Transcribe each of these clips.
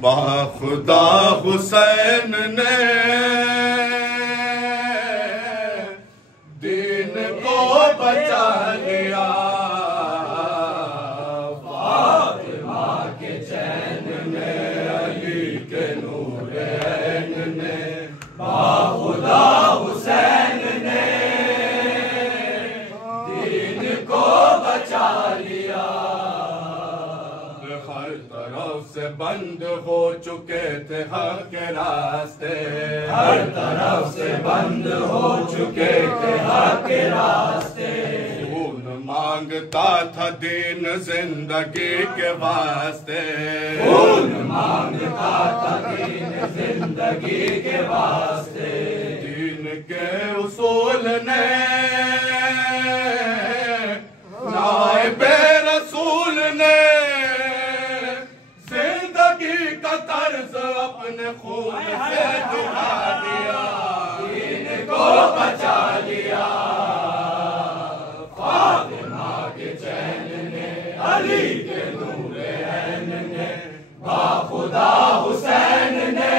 बाखुदा हुसैन ने दीन को बचा लिया, फातिमा के चैन ने, अली के नूर ऐन ने, बाखुदा हुसैन ने दीन को बचा लिया। हर तरफ से बंद हो चुके थे हक के रास्ते, हर तरफ से बंद हो चुके थे हक के रास्ते। खून मांगता था दीन जिंदगी के वास्ते, खून मांगता था दीन जिंदगी के वास्ते। दीन के उसूल ने नाइबे रसूल ने तर्ज अपने खून से दिखा दिया, दीन को बचा लिया। फातिमा के चैन ने, अली के नूर ऐन ने, बाखुदा हुसैन ने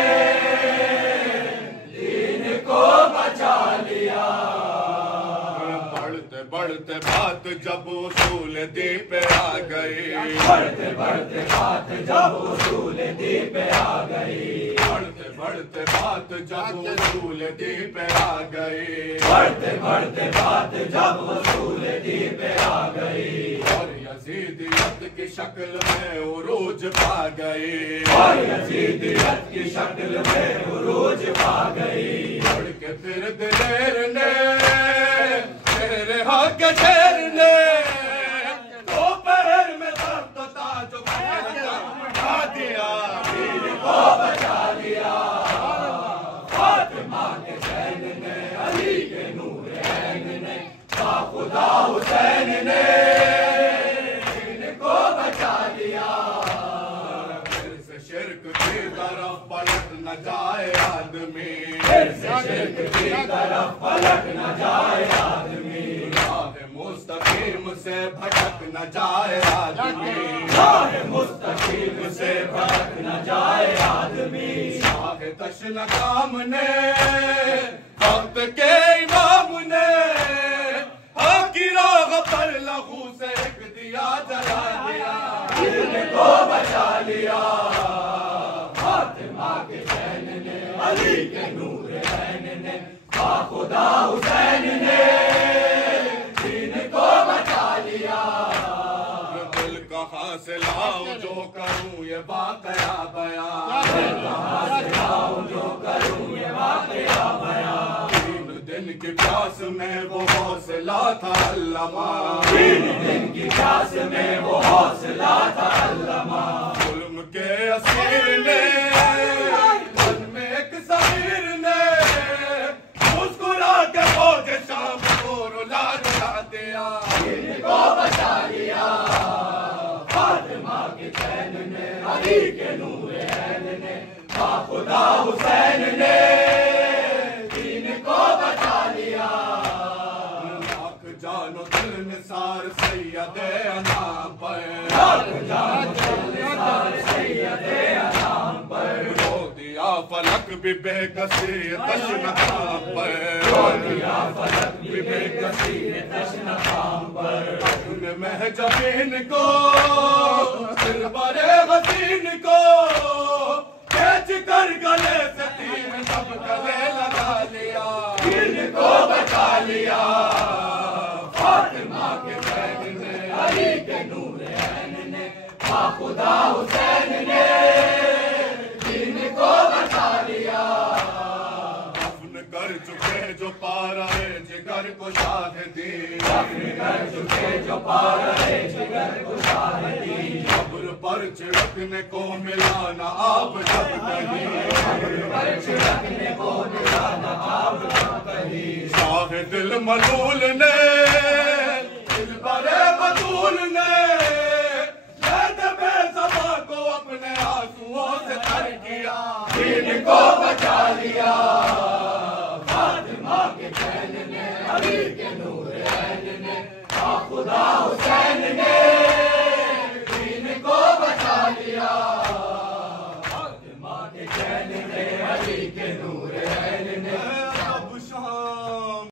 दीन को बचा लिया। बढ़ते बढ़ते बात जब उसूल दी पे आ गई, बढ़ते बढ़ते बात जब उसूल दी पे आ गई, बढ़ते बढ़ते बात जब उसूल दी पे आ गई, बढ़ते बढ़ते बात जब उसूल दी पे आ गई। और यजीदियत की शक्ल में उरूज पा गई, और यजीदियत की शक्ल में उरूज पा गई। बढ़ के फिर दिलेर ने, तेरे हक के शेर ने, दोपहर में दर्द ताज उठा दिया, दीन को बचा लिया। फातिमा के चैन ने, अली के नूर ऐन ने, बाखुदा हुसैन ने दीन को बचा लिया। फिर से शिर्क की तरफ पलट न जाए आदमी, फिर से शिर्क की तरफ पलट न जाए आदमी। मुस्तकीम से भटक न जाए आदमी, राह मुस्तकीम से भटक न जाए आदमी। शाह तश्न काम ने, वक्त के इमाम ने, हक की राह पर लहू से एक दिया जला दिया, दीन को बचा लिया। फातिमा के चैन ने, अली के नूर ऐन ने, बाखुदा हुसैन ने से लाओ जो करूं ये वाकया बयां, कहां से लाओ जो करूं ये वाकया बयां। 3 दिन की प्यास में वो हौसला था अल्लामा, 3 दिन की प्यास में वो हौसला था अल्लामा। जुल्म के असीर ने, मन में एक समीर ने, मुस्कुरा के फौज शाम को रुला रुला दिया, दीन को बचा लिया। फातिमा के चैन ने, अली के नूर ऐन ने, बाखुदा हुसैन ने दीन को बचा लिया। लाख जानो दिल निसार सैयदे अनाम पर, लाख जानो दिल निसार सैयदे अनाम पर। रो दिया फलक भी बेकसी तश्न खाम पर, रो दिया फलक भी बेकसी तश्न खाम पर। में जमीन को फिर बड़े हसीन को बेच कर गले से 3 सब गले लगा लिया, दीन को बचा लिया। फातिमा के चैन ने, अली के नूर ऐन ने, बाखुदा हुसैन ने दीन को बचा लिया। दफन कर चुके जो पा रहे जिगर को शाहिदी, दफन कर चुके जो पा रहे जिगर को शाहिदी। कब्र पर छिड़कने को मिला न आप जब कहीं, कब्र पर छिड़कने को मिला न आप जब कहीं। शाह दिल मलूल ने